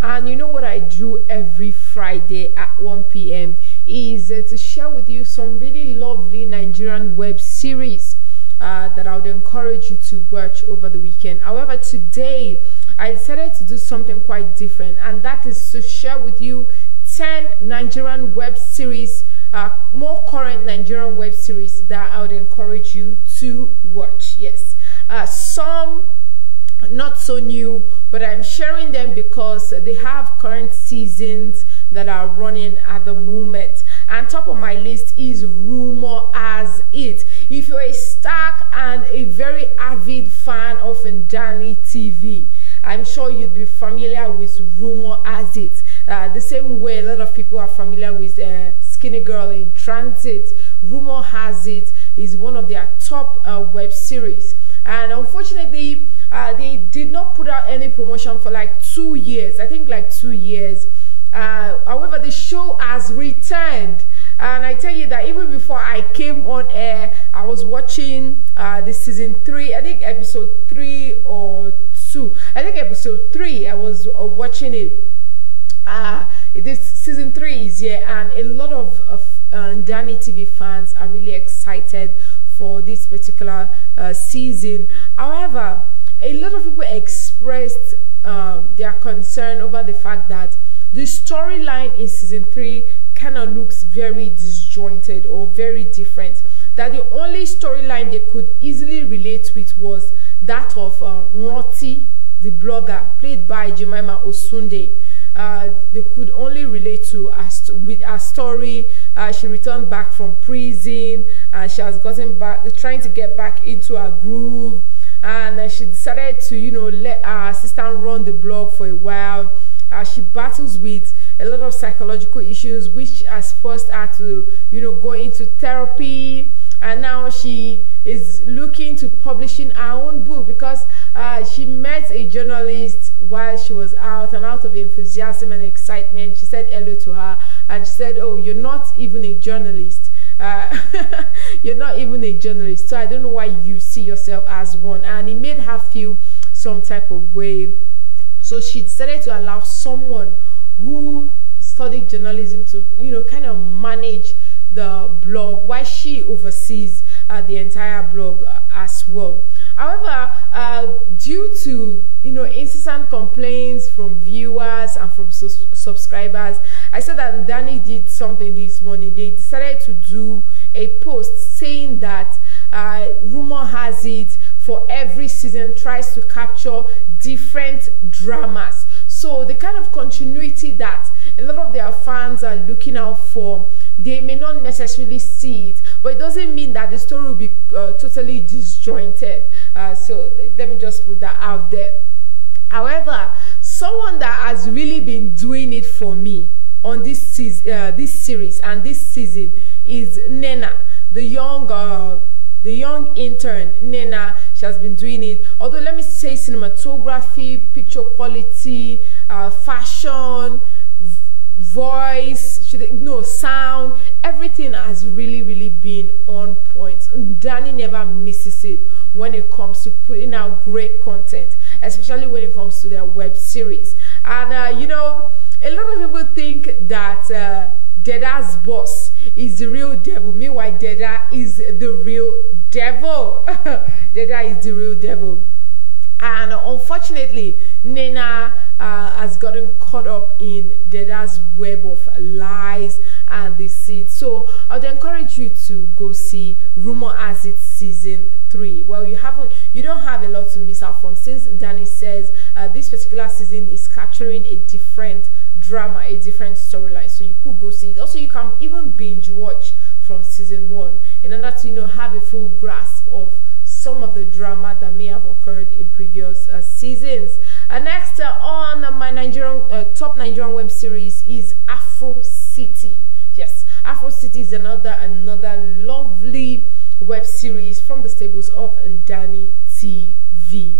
And you know what I do every Friday at 1 p.m. is to share with you some really lovely Nigerian web series that I would encourage you to watch over the weekend. However, today I decided to do something quite different, and that is to share with you 10 Nigerian web series, more current Nigerian web series that I would encourage you to watch. Yes, some not so new, but I'm sharing them because they have current seasons that are running at the moment. And top of my list is Rumor Has It. If you're a stark and a very avid fan of Ndani TV, I'm sure you'd be familiar with Rumor Has It. The same way a lot of people are familiar with Skinny Girl in Transit. Rumor Has It is one of their top web series. And unfortunately, they did not put out any promotion for like 2 years. I think like 2 years. However, the show has returned. And I tell you that even before I came on air, I was watching the season 3. I think episode 3 or 2. I think episode 3. I was watching it. This season 3 is here, and a lot of Ndani TV fans are really excited for this particular season. However, a lot of people expressed their concern over the fact that the storyline in season 3 kind of looks very disjointed or very different. That the only storyline they could easily relate with was that of Roti, the blogger, played by Jemima Osunde. They could only relate to with her story. She returned back from prison, and she has gotten back, trying to get back into her groove, and she decided to, you know, let her assistant run the blog for a while. She battles with a lot of psychological issues, which has forced her to, you know, go into therapy. And now she is looking to publishing her own book because she met a journalist while she was out, and out of enthusiasm and excitement, she said hello to her, and she said, "Oh, you're not even a journalist. You're not even a journalist, so I don't know why you see yourself as one." And it made her feel some type of way. So she decided to allow someone who studied journalism to, you know, kind of manage the blog while she oversees the entire blog as well. However, due to, you know, incessant complaints from viewers and from subscribers, I said that Ndani did something this morning. They decided to do a post saying that Rumor Has It for every season tries to capture different dramas. So the kind of continuity that a lot of their fans are looking out for, they may not necessarily see it, but it doesn't mean that the story will be totally disjointed. So let me just put that out there. However, someone that has really been doing it for me on this series and this season is Nena, the young intern. Nena, she has been doing it. Although let me say cinematography, picture quality, fashion, voice, sound, everything has really been on point. Ndani never misses it when it comes to putting out great content, especially when it comes to their web series. And you know, a lot of people think that Deda's boss is the real devil. Meanwhile, Deda is the real devil. Deda is the real devil. And unfortunately, Nena has gotten caught up in Deda's web of lies and deceit. So I would encourage you to go see Rumor Has It season 3. Well, you don't have a lot to miss out from, since Ndani says this particular season is capturing a different drama, a different storyline. So you could go see it. Also, you can even binge watch from season 1 in order to, you know, have a full grasp of some of the drama that may have occurred in previous seasons. Next on my top Nigerian web series is Afro City. Yes, Afro City is another lovely web series from the stables of Ndani TV.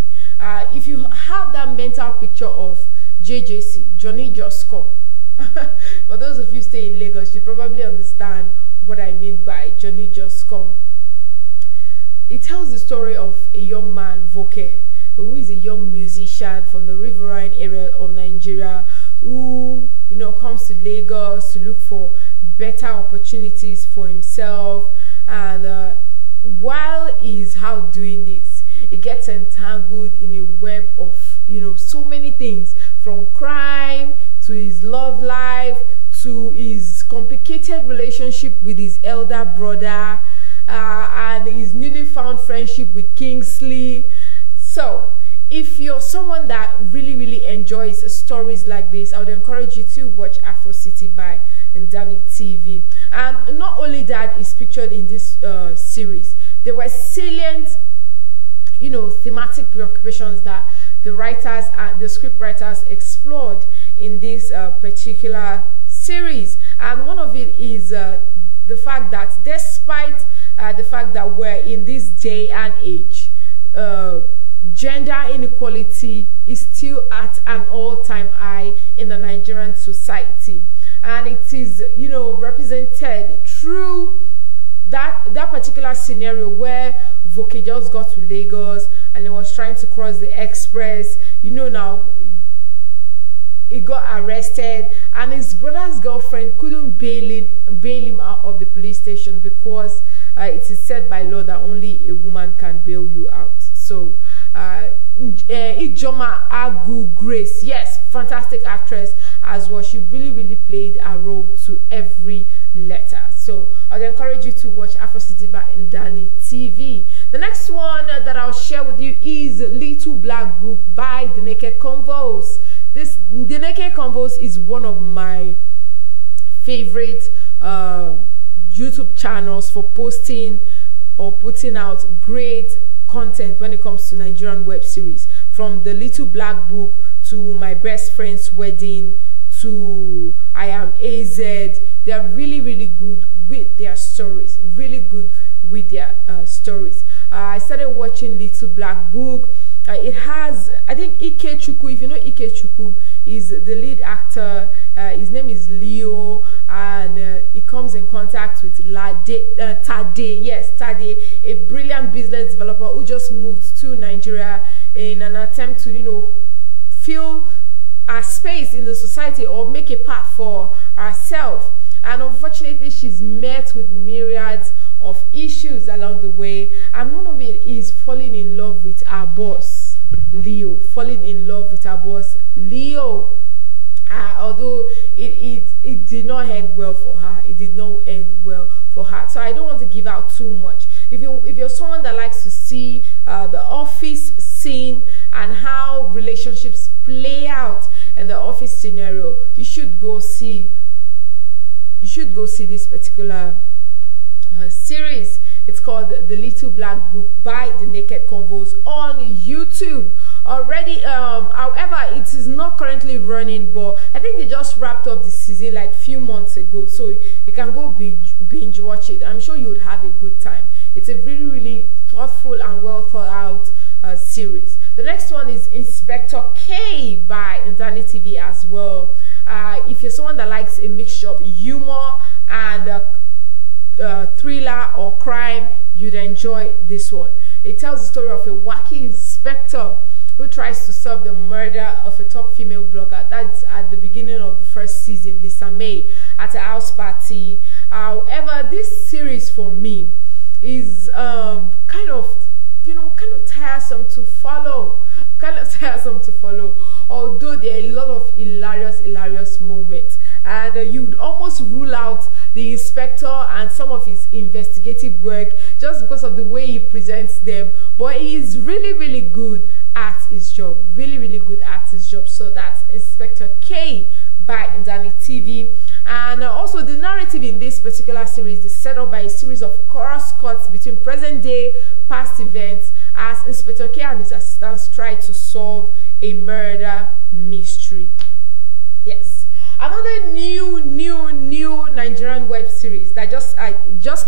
If you have that mental picture of JJC, Johnny Just Come, for those of you staying in Lagos, you probably understand what I mean by Johnny Just Come. It tells the story of a young man, Voke, who is a young musician from the riverine area of Nigeria, comes to Lagos to look for better opportunities for himself. And while he's out doing this, he gets entangled in a web of, so many things, from crime to his love life to his complicated relationship with his elder brother, and his newly found friendship with Kingsley. So if you're someone that really enjoys stories like this, I would encourage you to watch Afro City by Ndani TV. And not only that is pictured in this series, there were salient, thematic preoccupations that the writers and the script writers explored in this particular series. And one of it is the fact that despite the fact that we're in this day and age, gender inequality is still at an all-time high in the Nigerian society, and it is represented through that particular scenario where Voke just got to Lagos and he was trying to cross the express. Now he got arrested, and his brother's girlfriend couldn't bail him out of the police station because it is said by law that only a woman can bail you out. So Ijoma Agu Grace, yes, fantastic actress as well. She really played a role to every letter. So I'd encourage you to watch Afro City by Ndani TV. The next one that I'll share with you is Little Black Book by The Naked Convos. The Naked Convos is one of my favorite YouTube channels for posting or putting out great content when it comes to Nigerian web series, from The Little Black Book to My Best Friend's Wedding to I Am AZ. They are really good with their stories, I started watching Little Black Book. It has, I think, Ike Chukwu. If you know Ike Chukwu, is the lead actor. His name is Leo, and he comes in contact with Tade. Yes, Tade, a brilliant business developer who just moved to Nigeria in an attempt to, fill a space in the society or make a path for herself. And unfortunately, she's met with myriads of issues along the way, and one of it is falling in love with her boss, Leo. Although it did not end well for her. So I don't want to give out too much. If you're someone that likes to see the office scene and how relationships play out in the office scenario, you should go see this particular series. It's called The Little Black Book by The Naked Convos on YouTube already. However, it is not currently running, but I think they just wrapped up the season like few months ago, so you can go binge watch it. I'm sure you would have a good time. It's a really thoughtful and well thought out series. The next one is Inspector K by Ndani TV as well. If you're someone that likes a mixture of humor and thriller or crime, you'd enjoy this one. It tells the story of a wacky inspector who tries to solve the murder of a top female blogger. That's at the beginning of the first season, Lisa May, at a house party. However, this series for me is kind of tiresome to follow. Although there are a lot of hilarious moments, and you would almost rule out the inspector and some of his investigative work just because of the way he presents them. But he is really good at his job. So that's Inspector K by Ndani TV. And also the narrative in this particular series is set up by a series of cross cuts between present day, past events, as Inspector K and his assistants try to solve a murder mystery. Yes. Another new Nigerian web series that just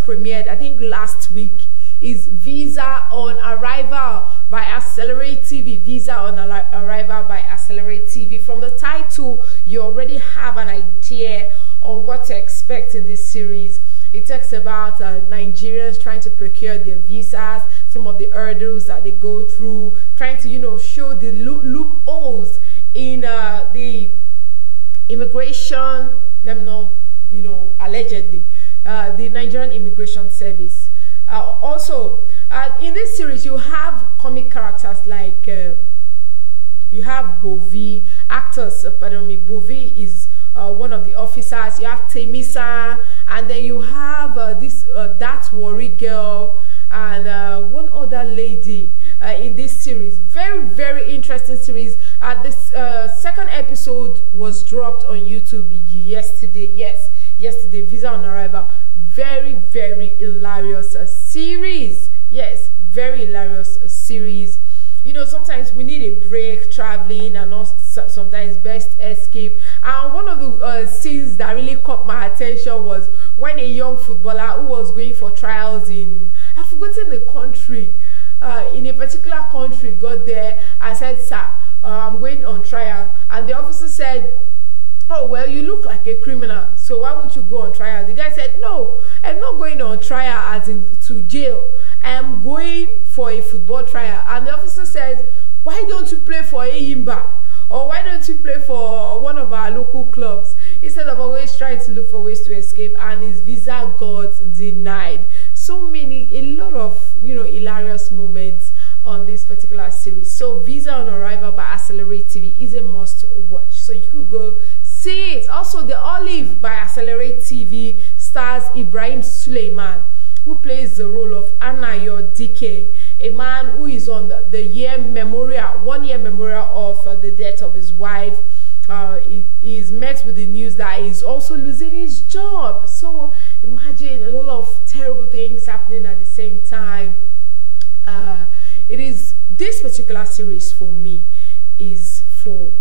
premiered, I think last week, is Visa on Arrival by Accelerate TV. Visa on Arrival by Accelerate TV. From the title, you already have an idea on what to expect in this series. It talks about Nigerians trying to procure their visas, some of the hurdles that they go through, trying to show the loopholes in immigration, let me know, allegedly, the Nigerian Immigration Service. Also, in this series, you have comic characters like you have Bovi, actors, pardon me, Bovi is one of the officers. You have Temisa, and then you have that worry girl, and one other lady in this series. Very, very interesting series. This second episode was dropped on YouTube yesterday. Yes, yesterday. Visa on Arrival. Very, very hilarious series. Yes, very hilarious series. Sometimes we need a break traveling, and also sometimes best escape. And one of the scenes that really caught my attention was when a young footballer who was going for trials in, I've forgotten the country, in a particular country, got there and said, "Sir, I'm going on trial." And the officer said, "Oh, well, you look like a criminal, so why won't you go on trial?" The guy said, "No, I'm not going on trial as in to jail. I am going for a football trial." And the officer says, "Why don't you play for Eyimba? Or why don't you play for one of our local clubs?" Instead of always trying to look for ways to escape, and his visa got denied. So many, a lot of, hilarious moments on this particular series. So Visa on Arrival by Accelerate TV is a must watch. So you could go see it. Also, The Olive by Accelerate TV stars Ibrahim Suleiman, who plays the role of Anayo Dike, a man who is on the 1-year memorial of the death of his wife. He is met with the news that he's also losing his job. So imagine a lot of terrible things happening at the same time. It is, this particular series for me is for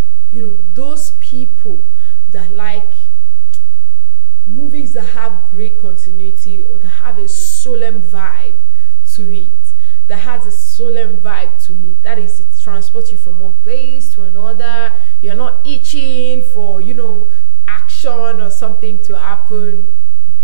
those people that like movies that have great continuity, or that have a solemn vibe to it, that has a solemn vibe to it. That is, it transports you from one place to another. You're not itching for, action or something to happen.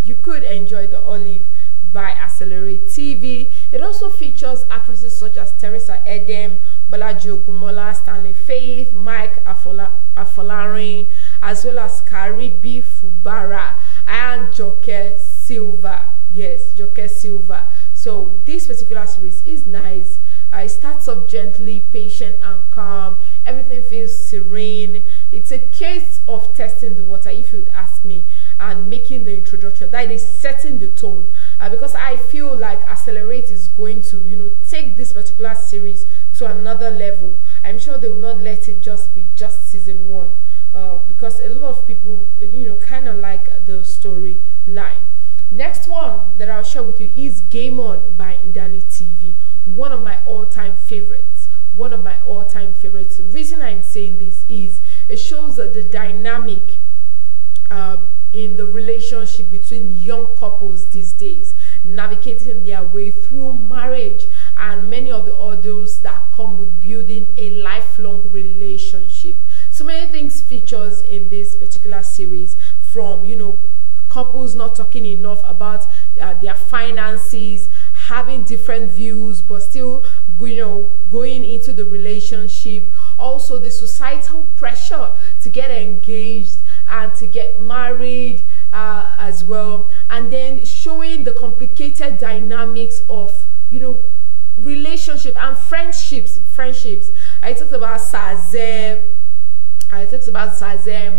You could enjoy The Olive by Accelerate TV. It also features actresses such as Teresa Edem, Balaji Ogunmola, Stanley Faith, Mike Afolarin, as well as Karibi Fubara and Joke Silva. Yes, Joke Silva. So this particular series is nice. It starts off gently, patient and calm. Everything feels serene. It's a case of testing the water, if you'd ask me, and making the introduction. That is setting the tone. Because I feel like Accelerate is going to, take this particular series to another level. I'm sure they will not let it just be just season 1. Because a lot of people, kind of like the storyline. Next one that I'll share with you is Game On by Ndani TV. One of my all-time favorites. One of my all-time favorites. The reason I'm saying this is it shows the dynamic in the relationship between young couples these days, navigating their way through marriage and many of the hurdles that come with building a lifelong relationship. So many things features in this particular series, from couples not talking enough about their finances, having different views, but still going into the relationship. Also, the societal pressure to get engaged and to get married as well, and then showing the complicated dynamics of relationship and friendships. I talked about Saze,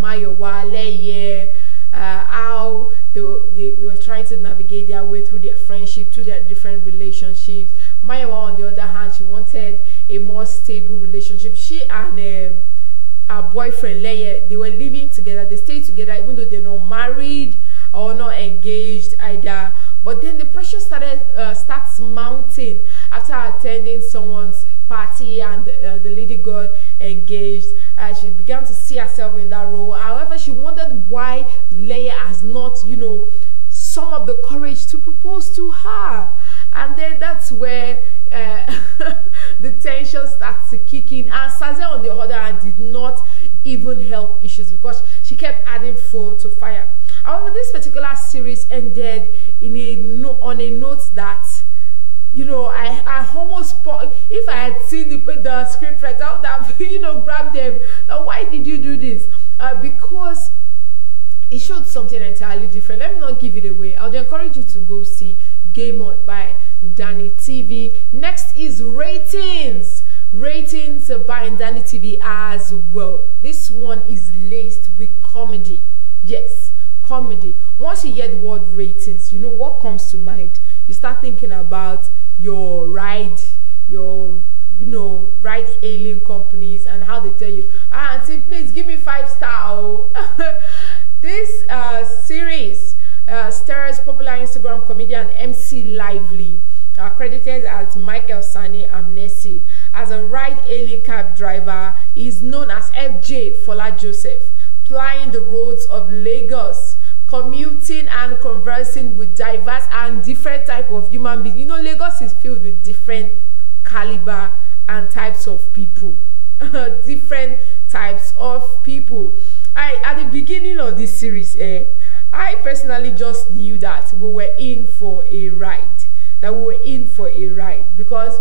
Mayowa, Leye, how they were trying to navigate their way through their friendship, through their different relationships. Mayowa, on the other hand, she wanted a more stable relationship. She and her boyfriend Leye, they were living together. They stayed together even though they're not married or not engaged either. But then the pressure starts mounting after attending someone's party, and the lady got engaged. She began to see herself in that role. However, she wondered why Leye has not, some of the courage to propose to her. And then that's where the tension starts to kick in. And Saze, on the other hand, did not even help issues because she kept adding fuel to fire. However, this particular series ended on a note that, I almost, if I had seen the script right, I would have, grabbed them. Now, why did you do this? because it showed something entirely different. Let me not give it away. I would encourage you to go see Game On by Danny TV. Next is Ratings. Ratings by Danny TV as well. This one is laced with comedy. Yes, comedy. Once you hear the word ratings, you know what comes to mind. You start thinking about your ride, your ride hailing companies, and how they tell you, auntie, please give me 5-star. This series stars popular Instagram comedian MC Lively, credited as Michael Sani Amnesi. As a ride-hailing cab driver, he is known as FJ Fola Joseph, plying the roads of Lagos, commuting and conversing with diverse and different type of human beings. You know, Lagos is filled with different caliber and types of people. Different types of people. At the beginning of this series, I personally just knew that we were in for a ride. Because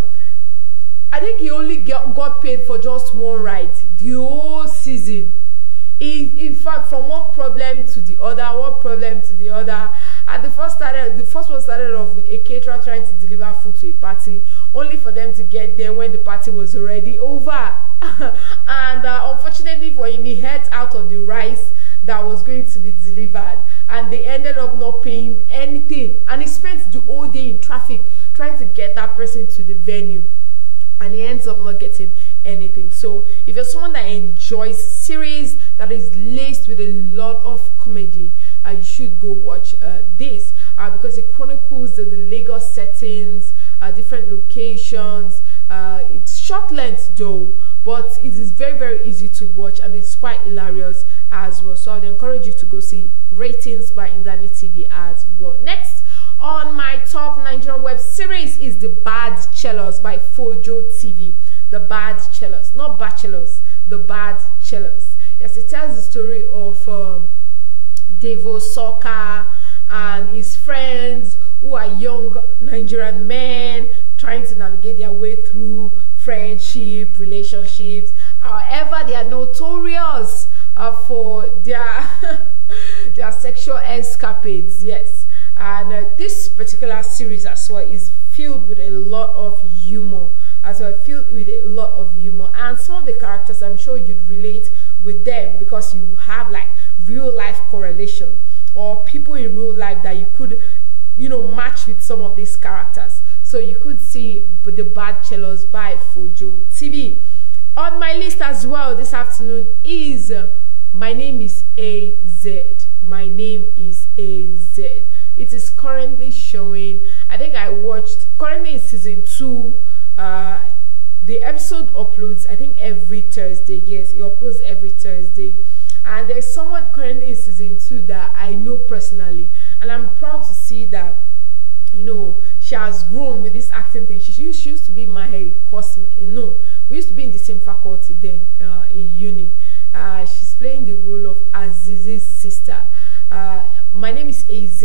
I think he only got paid for just one ride the whole season. In fact, from one problem to the other, and the first one started off with a caterer trying to deliver food to a party, only for them to get there when the party was already over. And unfortunately for him, he heads out of the rice that was going to be delivered, and they ended up not paying anything, and he spent the whole day in traffic trying to get that person to the venue, and he ends up not getting anything. So if you're someone that enjoys series that is laced with a lot of comedy, you should go watch this, because it chronicles the Lagos settings, different locations. It's short length though, but it is very, very easy to watch, and it's quite hilarious as well. So I would encourage you to go see Ratings by Danny TV as well. Next on my top Nigerian web series is The Bad Chellas by Fojo TV. The Bad Chellas, not bachelors, The Bad Chellas. Yes, it tells the story of Devo Soka and his friends, who are young Nigerian men trying to navigate their way through friendship, relationships. However, they are notorious for their their sexual escapades. Yes, and this particular series as well is filled with a lot of humor. And some of the characters, I'm sure you'd relate with them, because you have like real life correlation, or people in real life that you could match with some of these characters. So you could see The Bad Chellas by Fojo TV. On my list as well this afternoon is My Name is AZ. My Name is AZ. It is currently showing, I think I watched, currently in season 2. The episode uploads, I think, every Thursday. Yes, it uploads every Thursday. And there's someone currently in season 2 that I know personally, and I'm proud to see that, she has grown with this acting thing. She used to be my classmate. We used to be in the same faculty then, in uni. She's playing the role of Aziz's sister. My Name is AZ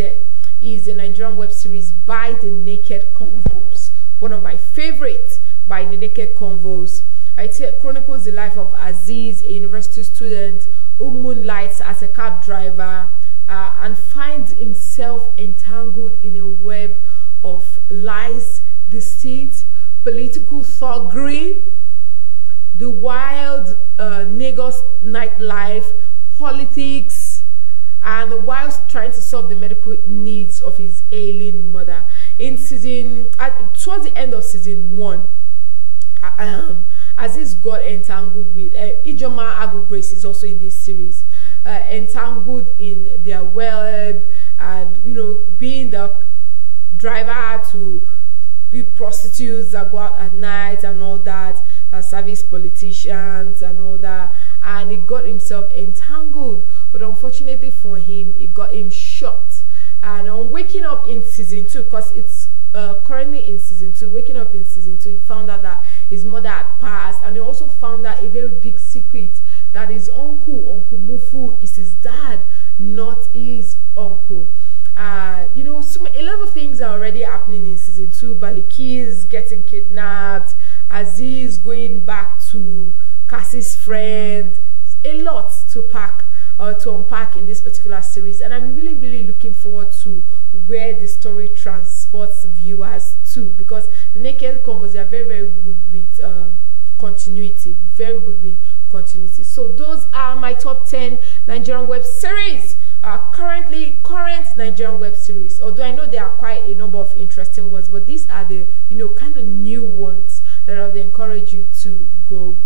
is a Nigerian web series by The Naked Convos, one of my favorites by The Naked Convos. It chronicles the life of Aziz, a university student who moonlights as a cab driver and finds himself entangled in a web of lies, deceit, political thuggery, the wild Lagos nightlife, politics, and whilst trying to solve the medical needs of his ailing mother. Towards the end of season 1, Aziz got entangled with Ijoma Agu Grace is also in this series, entangled in their web, and being the driver to be prostitutes that go out at night and all that service politicians and all that, and he got himself entangled. But unfortunately for him, it got him shot. And on waking up in season 2, because it's currently in season 2, waking up in season 2, he found out that his mother had passed, and he also found out a very big secret, that his Uncle Mufu, is his dad, not his uncle. So a lot of things are already happening in season 2. Balikis getting kidnapped, Aziz going back to Cassie's friend, a lot to pack or to unpack in this particular series, and I'm really looking forward to where the story transports viewers to, because the Naked Convos are very good with continuity, very good with continuity. So those are my top 10 Nigerian web series, current Nigerian web series. Although I know there are quite a number of interesting ones, but these are the kind of new ones that I would encourage you to go